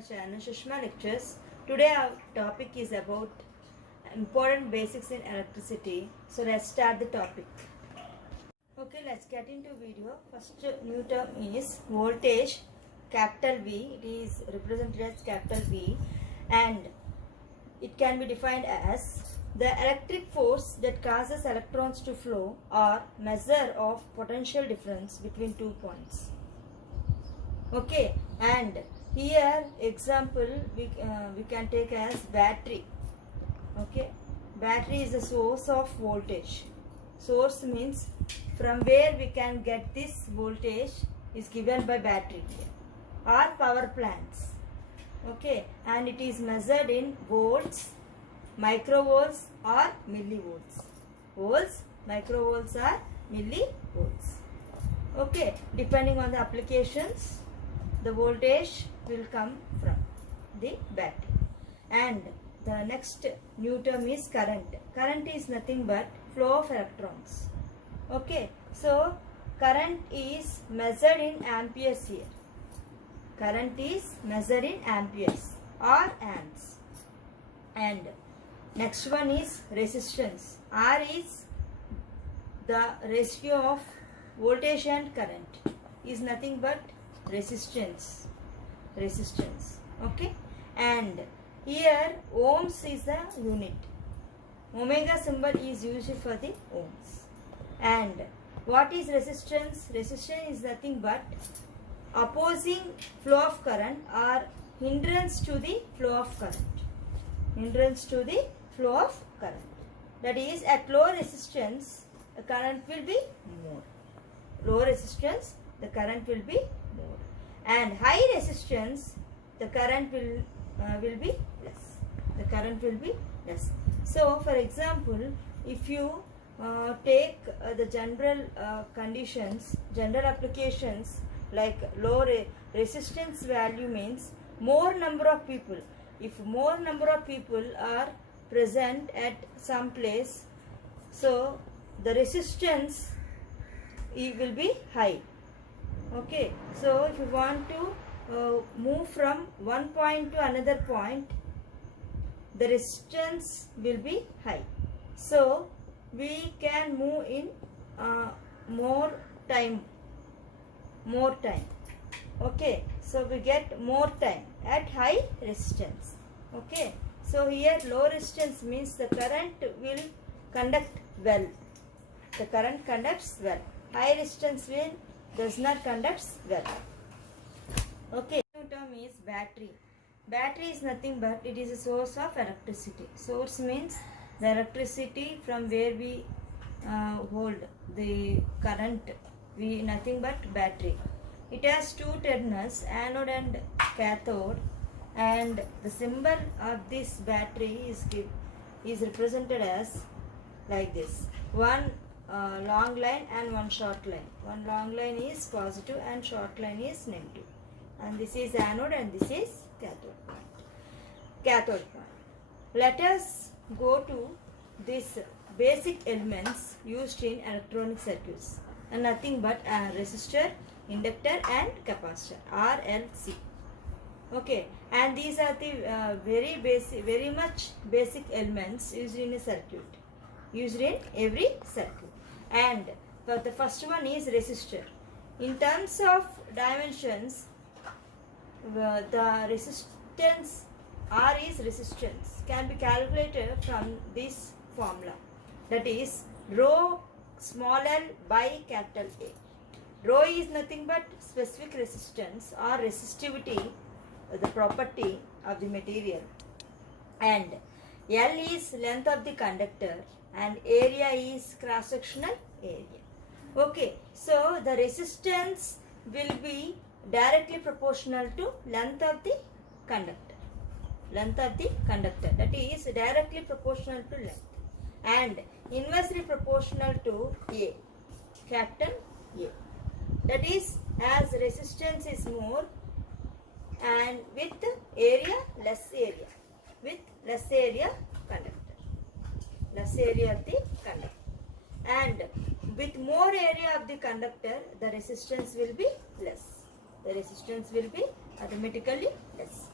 my channel Shushma Lectures. Today our topic is about important basics in electricity. So let's start the topic. Okay, let's get into video. First new term is voltage, capital V. It is represented as capital V, and it can be defined as the electric force that causes electrons to flow or measure of potential difference between 2 points. Okay, and here example we can take as battery. Okay, battery is the source of voltage. Source means from where we can get this voltage is given by battery or power plants. Okay, and it is measured in volts, microvolts or millivolts. Volts, microvolts or millivolts. Okay, depending on the applications, the voltage will come from the battery. And the next new term is current. Current is nothing but flow of electrons. Okay, so current is measured in amperes here. Current is measured in amperes or amps. And next one is resistance. R is the ratio of voltage and current, is nothing but resistance. Okay, and here ohms is the unit. Omega symbol is used for the ohms. And what is resistance? Resistance is nothing but opposing flow of current or hindrance to the flow of current. Hindrance to the flow of current. That is, at low resistance, the current will be more. Low resistance, the current will be more. And high resistance, the current will be less. The current will be less. So, for example, if you take the general conditions, general applications like low resistance value means more number of people. If more number of people are present at some place, so the resistance it will be high. Okay, so if you want to move from one point to another point, the resistance will be high. So we can move in more time. Okay, so we get more time at high resistance. Okay, so here low resistance means the current will conduct well. The current conducts well. High resistance will does not conduct well. Okay, new term is battery. Battery is nothing but it is a source of electricity. Source means the electricity from where we hold the current. We nothing but battery. It has two terminals, anode and cathode, and the symbol of this battery is represented as like this. One long line and one short line. One long line is positive and short line is negative. And this is anode and this is cathode point. Let us go to these basic elements used in electronic circuits, and nothing but a resistor, inductor and capacitor, RLC. Okay, and these are the very much basic elements used in a circuit, used in every circuit. And the first one is resistor. In terms of dimensions, the resistance R is resistance can be calculated from this formula, that is rho small l by capital A. Rho is nothing but specific resistance or resistivity, the property of the material, and L is length of the conductor and area is cross-sectional area. Okay, so the resistance will be directly proportional to length of the conductor. Length of the conductor, that is directly proportional to length, and inversely proportional to A, capital A. That is, as resistance is more and with area less area, with less area conductor, less area of the conductor, and with more area of the conductor the resistance will be less. The resistance will be automatically less.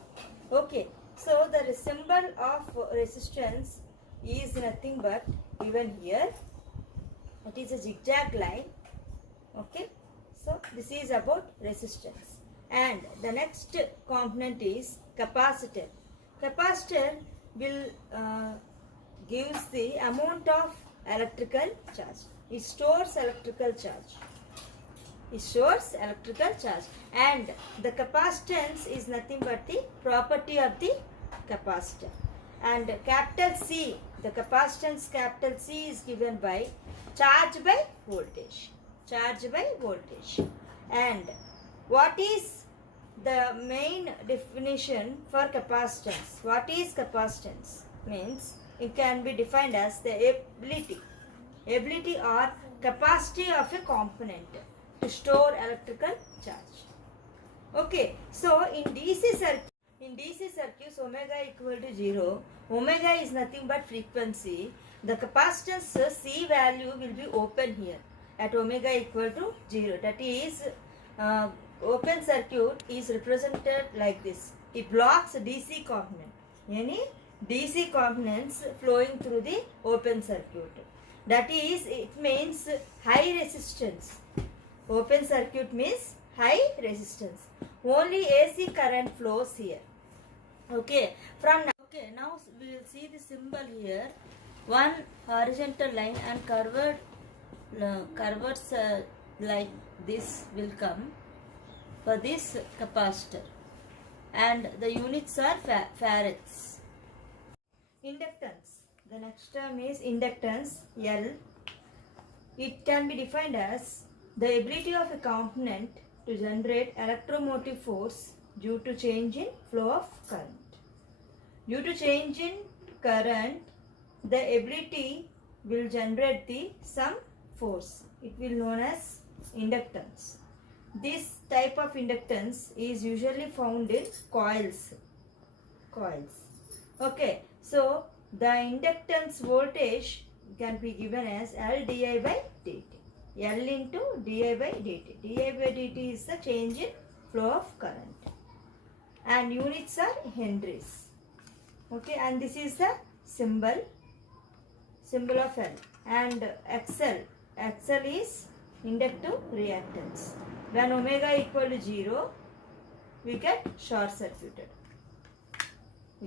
Okay, so the symbol of resistance is nothing but given here. It is a zigzag line. Okay, so this is about resistance. And the next component is capacitor. Capacitor will gives the amount of electrical charge. It stores electrical charge. It stores electrical charge, and the capacitance is nothing but the property of the capacitor. And capital C, the capacitance capital C is given by charge by voltage. Charge by voltage. And what is the main definition for capacitance? What is capacitance? Means it can be defined as the ability or capacity of a component to store electrical charge. Okay, so in DC circuits omega equal to 0, omega is nothing but frequency. The capacitance C value will be open here at omega equal to 0. That is, open circuit is represented like this. It blocks DC component. Any DC components flowing through the open circuit. That is, it means high resistance. Open circuit means high resistance. Only AC current flows here. Okay, now we will see the symbol here. One horizontal line and curves like this will come for this capacitor, and the units are farads. Inductance. The next term is inductance, L. It can be defined as the ability of a component to generate electromotive force due to change in flow of current. Due to change in current, the ability will generate some force. It will be known as inductance. This type of inductance is usually found in coils. Okay, so the inductance voltage can be given as L di by dt. L into di by dt. Di by dt is the change in flow of current. And units are henries. Okay, and this is the symbol of L. And XL. XL is inductive reactance. When omega equal to 0, we get short circuited.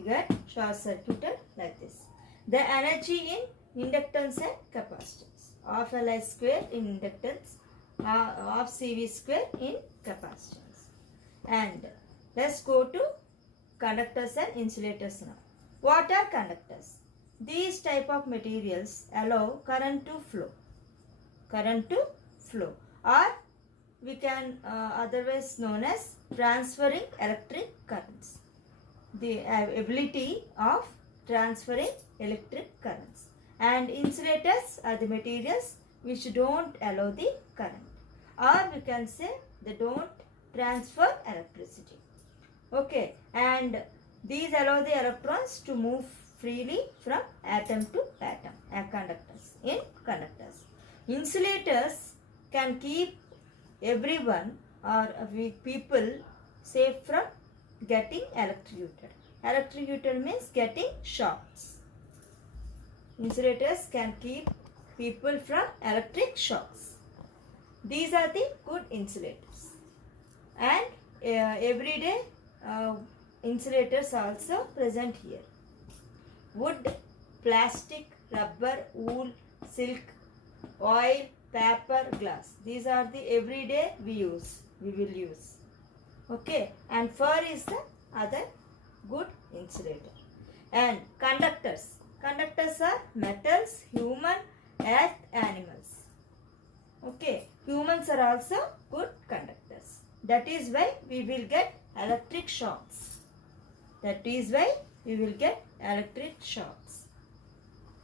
Like this. The energy in inductance and capacitance. Of Li square in inductance, of Cv square in capacitance. And let's go to conductors and insulators now. What are conductors? These type of materials allow current to flow, or we can otherwise known as transferring electric currents. The ability of transferring electric currents. And insulators are the materials which don't allow the current, or we can say they don't transfer electricity. Okay, and these allow the electrons to move freely from atom to atom. Conductors. Insulators can keep everyone or people safe from getting electrocuted. Electrocuted means getting shocks. Insulators can keep people from electric shocks. These are the good insulators. And everyday insulators also present here. Wood, plastic, rubber, wool, silk, oil, paper, glass. These are the everyday we will use. Okay, and fur is the other good insulator. And conductors. Conductors are metals, human, earth, animals. Okay, humans are also good conductors. That is why we will get electric shocks.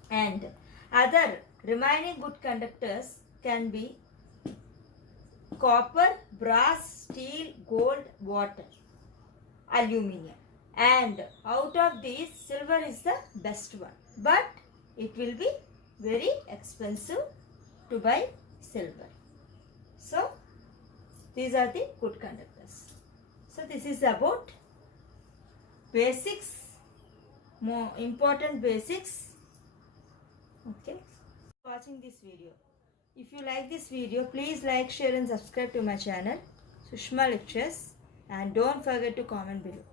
And other remaining good conductors can be copper, brass, steel, gold, water, aluminium. And out of these, silver is the best one. But it will be very expensive to buy silver. So, these are the good conductors. So, this is about basics, more important basics. Okay, watching this video. If you like this video, please like, share and subscribe to my channel Sushma Lectures, and don't forget to comment below.